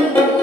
Thank you.